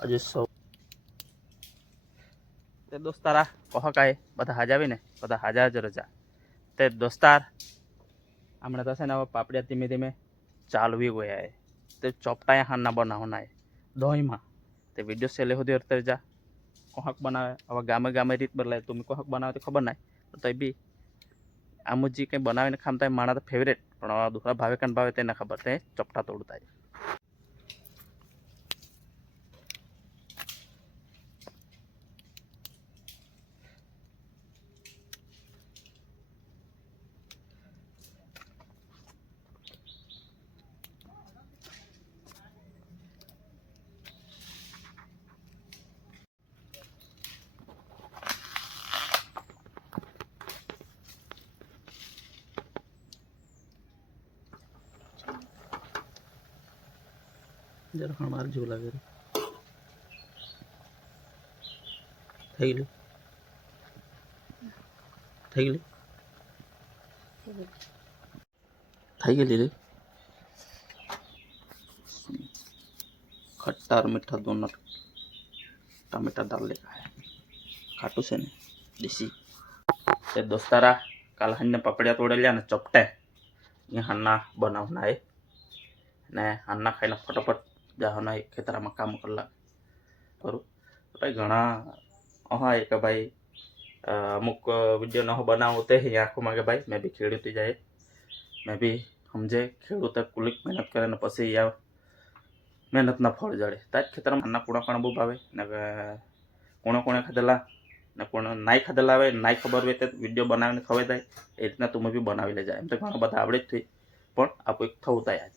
હજુ સૌ તે દોસ્તારા કહો કાંઈ બધા હાજા આવીને બધા હાજા જ રજા તે દોસ્તાર હમણાં તો છે ને હવે પાપડિયા ધીમે ધીમે ચાલવી ગયા એ તે ચોપટાયા હારના બનાવના એ દહીંમાં તે વિડીયો સેલે સુધી અર્થે જા કોહક બનાવે હવે ગામે ગામે રીત બદલાય તમે કોહક બનાવે તો ખબર નહીં તો બી આમ જે કંઈ બનાવીને ખામતા એ માણા તો ફેવરેટ પણ હવે દુસરા ભાવે કાન ભાવે તેને ખબર તે ચોપટા તોડતા જરા પણ મારે જેવું લાગે છે. થઈ ગયું થઈ ગયું થઈ ગયેલી રે खट्टा और मीठा दोनों टमाटर डाल लेगा है खाटू से ने देसी તે દોસ્તારા કાલ હાંજને પપડિયા તોડેલ્યા ને ચપટે અહીંયા હાના બનાવના એ ને હાના ખાઈને ફટાફટ જવાના એ ખેતરામાં કામ કરલા ખરું ભાઈ ઘણા હા કે ભાઈ અ, અમુક વિડીયો ન બનાવું તે અહીં આંખોમાં કે ભાઈ મેં બી ખેડૂતી જાય મેં બી સમજે ખેડૂતે કુલિક મહેનત કરે ને પછી આ મહેનતના ફળ જડે તાજ ખેતરમાં નાના કુણા કણા બહુ ભાવે ને કોણે કોણે ખાધેલા ને કોણે નાઈ ખાધેલા આવે નાઈ ખબર હોય તો વિડીયો બનાવીને ખવાય થાય એ રીતના તું બી બનાવી લેજા એમ તો ઘણા બધા આવડે જ થઈ પણ આપણું એક થવું થાય આજ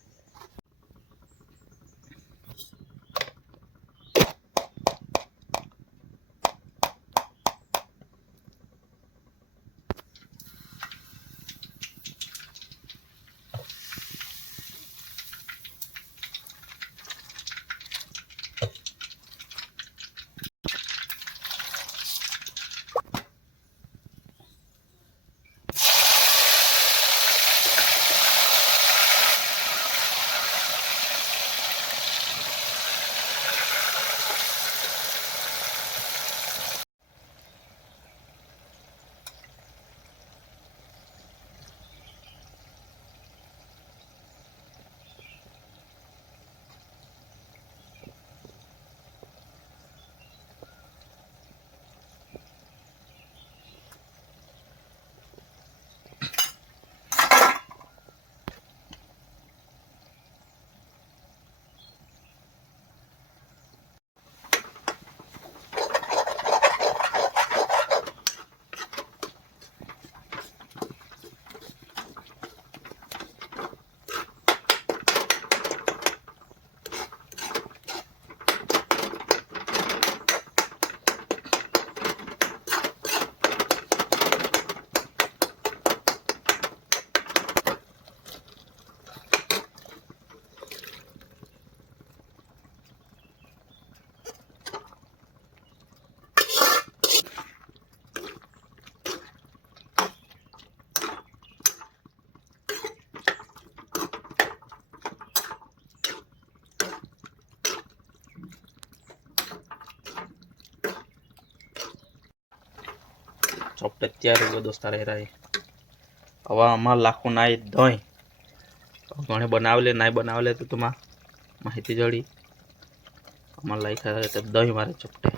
ચોપટે ત્યારે બધો દોસ્તાર એરાય હવે આમાં લાખું નાય દહીં ઘણે બનાવેલે, નાય બનાવેલે તો તમા માહિતી જડી. આમાં લાઈ ખાતા દહીં મારે ચોપટે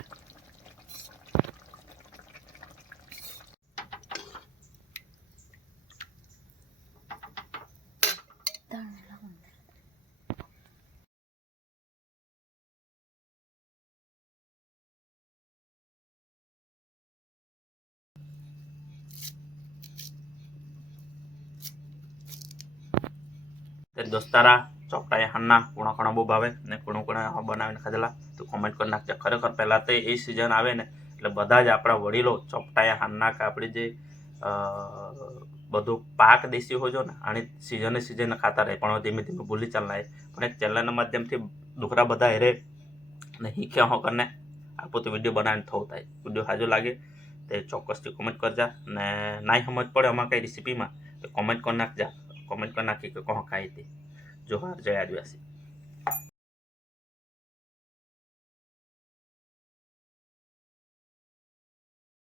તે દોસ્તારા ચોકટા હાના કુણા કુણા બહુ ભાવે ને કુણા કુણા બનાવીને ખાધેલા. તો કોમેન્ટ કરી નાખજે. ખરેખર પહેલાં તો એ સિઝન આવે ને, એટલે બધા જ આપણા વડીલો ચોપટાયા હાના કે આપણી જે બધું પાક દેશી હોજો ને આણી સિઝને સિઝને ખાતા રહે. પણ ધીમે ધીમે ભૂલી ચાલના પણ એક ચેનલના માધ્યમથી દુકરા બધા હેરે ને હીખે હો કરીને, આ પોતે વીડિયો બનાવીને થવું થાય. વીડિયો સાજો લાગે તે ચોક્કસથી કોમેન્ટ કરજા. ને નાઈ સમજ પડે અમારા કઈ રેસીપીમાં તો કોમેન્ટ કરી નાખજા. કોમેન્ટ કરી નાખી કે કોણ ખાઈ હતી જોહાર જય આદિવાસી